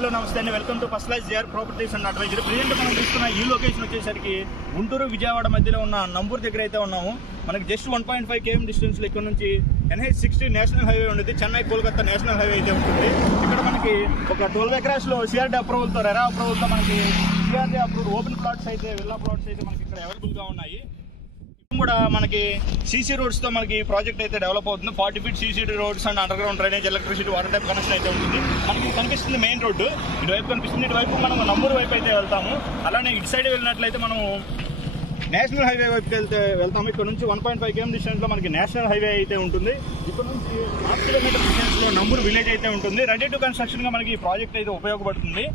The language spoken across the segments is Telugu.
హలో నమస్తే అండి, welcome to first class G R properties and advisory. Present మనం చూస్తున్న ఈ లొకేషన్ వచ్చేసరికి గుంటూరు విజయవాడ మధ్యలో ఉన్న నంబూరు దగ్గర అయితే ఉన్నాము. మనకి జస్ట్ 1.5 km డిస్టెన్స్లో ఇక్కడ నుంచి NH60 నేషనల్ హైవే ఉండేది, చెన్నై కోల్కతా నేషనల్ హైవే అయితే ఉంటుంది. ఇక్కడ మనకి ఒక 12 acresలో CRD అప్రూవల్తో రెరా అప్రూవల్తో మనకి CRD అప్రూవ్డ్ ఓపెన్ ప్లాట్స్ అయితే విల్లా ప్లాట్స్ అయితే మనకి ఇక్కడ అవైలబుల్గా ఉన్నాయి. కూడా మనకి సీసీ రోడ్స్తో మనకి ప్రాజెక్ట్ అయితే డెవలప్ అవుతుంది. 40 feet CC roads and under ground drainage, electricity, water type connection అయితే ఉంటుంది. మనకి కనిపిస్తుంది మెయిన్ రోడ్డు, ఇటువైపు కనిపిస్తుంది. ఇటువైపు మనం నంబూరు వైపు అయితే వెళ్తాము. అలానే ఇటు సైడ్ వెళ్ళినట్లయితే మనం నేషనల్ హైవే వైపుకి వెళ్తాము. ఇక్కడ నుంచి 1.5 km డిస్టెన్స్లో మనకి నేషనల్ హైవే అయితే ఉంటుంది. ఇక్కడ నుంచి 5 kilometer డిస్టెన్స్లో నంబూరు విలేజ్ అయితే ఉంటుంది. రెడీ టు కన్స్ట్రక్షన్గా మనకి ఈ ప్రాజెక్ట్ అయితే ఉపయోగపడుతుంది.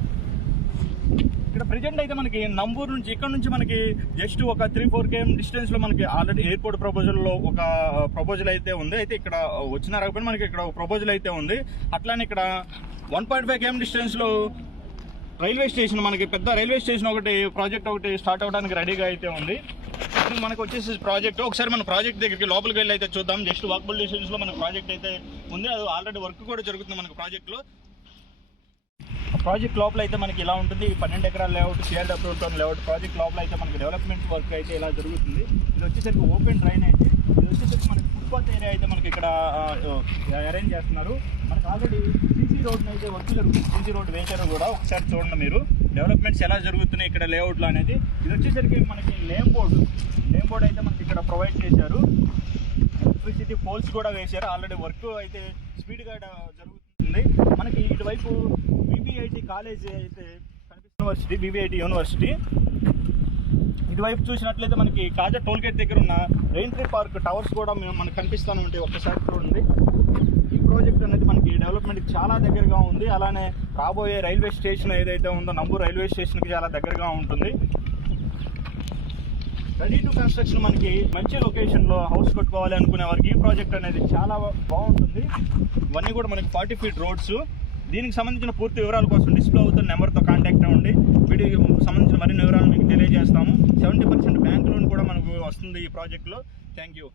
ఇక్కడ ప్రెజెంట్ అయితే మనకి నంబూరు నుంచి ఇక్కడ నుంచి మనకి జస్ట్ ఒక 3-4 km డిస్టెన్స్లో మనకి ఆల్రెడీ ఎయిర్పోర్ట్ ప్రపోజల్లో ఒక ప్రపోజల్ అయితే ఉంది. అయితే ఇక్కడ వచ్చిన రాకపోయినా మనకి ఇక్కడ ఒక ప్రపోజల్ అయితే ఉంది. అట్లానే ఇక్కడ 1.5 km డిస్టెన్స్లో రైల్వే స్టేషన్, మనకి పెద్ద రైల్వే స్టేషన్ ప్రాజెక్ట్ ఒకటి స్టార్ట్ అవ్వడానికి రెడీగా అయితే ఉంది. ఇప్పుడు మనకు వచ్చేసి ప్రాజెక్ట్ ఒకసారి మన ప్రాజెక్ట్ దగ్గరికి లోపలికి వెళ్ళి అయితే చూద్దాం. జస్ట్ వాకబుల్ డిస్టెన్స్లో మనకు ప్రాజెక్ట్ అయితే ఉంది. అది ఆల్రెడీ వర్క్ కూడా జరుగుతుంది మనకు ప్రాజెక్ట్లో. ప్రాజెక్ట్ లోపల అయితే మనకి ఇలా ఉంటుంది. 12 ఎకరాల layout, CRD approved layout. Project లోపల అయితే మనకి డెవలప్మెంట్ వర్క్ అయితే ఇలా జరుగుతుంది. ఇది వచ్చేసరికి ఓపెన్ డ్రైన్ అయితే, ఇది వచ్చేసరికి మనకి ఫుట్పాత్ ఏరియా అయితే మనకి ఇక్కడ అరేంజ్ చేస్తున్నారు. మనకి ఆల్రెడీ సీసీ రోడ్ని అయితే వర్క్ జరుగుతుంది. సీసీ రోడ్ వేశారు కూడా, ఒకసారి చూడండి మీరు డెవలప్మెంట్స్ ఎలా జరుగుతున్నాయి ఇక్కడ లేఅవుట్లో అనేది. ఇది వచ్చేసరికి మనకి నేమ్ బోర్డు అయితే మనకి ఇక్కడ ప్రొవైడ్ చేశారు. ఎలక్ట్రిసిటీ పోల్స్ కూడా వేశారు. ఆల్రెడీ వర్క్ అయితే స్పీడ్గా జరుగుతుంది. మనకి ఇటువైపు VVIT కాలేజ్ అయితే కనిపిస్తుంది, VVIT యూనివర్సిటీ. ఇటువైపు చూసినట్లయితే మనకి కాజా టోల్గేట్ దగ్గర ఉన్న రెయిన్ ట్రీ పార్క్ టవర్స్ కూడా మనకు కనిపిస్తూనే ఉంటాయి. ఒక్కసారి చూడండి. ఈ ప్రాజెక్ట్ అనేది మనకి డెవలప్మెంట్కి చాలా దగ్గరగా ఉంది. అలానే రాబోయే రైల్వే స్టేషన్ ఏదైతే ఉందో నంబూరు రైల్వే స్టేషన్కి చాలా దగ్గరగా ఉంటుంది. రెడీ టు కన్స్ట్రక్షన్, మనకి మంచి లొకేషన్లో హౌస్ కట్టుకోవాలి అనుకునే వారికి ఈ ప్రాజెక్ట్ అనేది చాలా బాగుంటుంది. ఇవన్నీ కూడా మనకి 40 feet రోడ్స్. దీనికి సంబంధించిన పూర్తి వివరాల కోసం డిస్ప్లే అవుతున్న నెంబర్తో కాంటాక్ట్ అవ్వండి. వీటికి సంబంధించిన మరిన్ని వివరాలు మీకు తెలియజేస్తాము. 70% బ్యాంక్ లోన్ కూడా మనకు వస్తుంది ఈ ప్రాజెక్ట్లో. Thank you.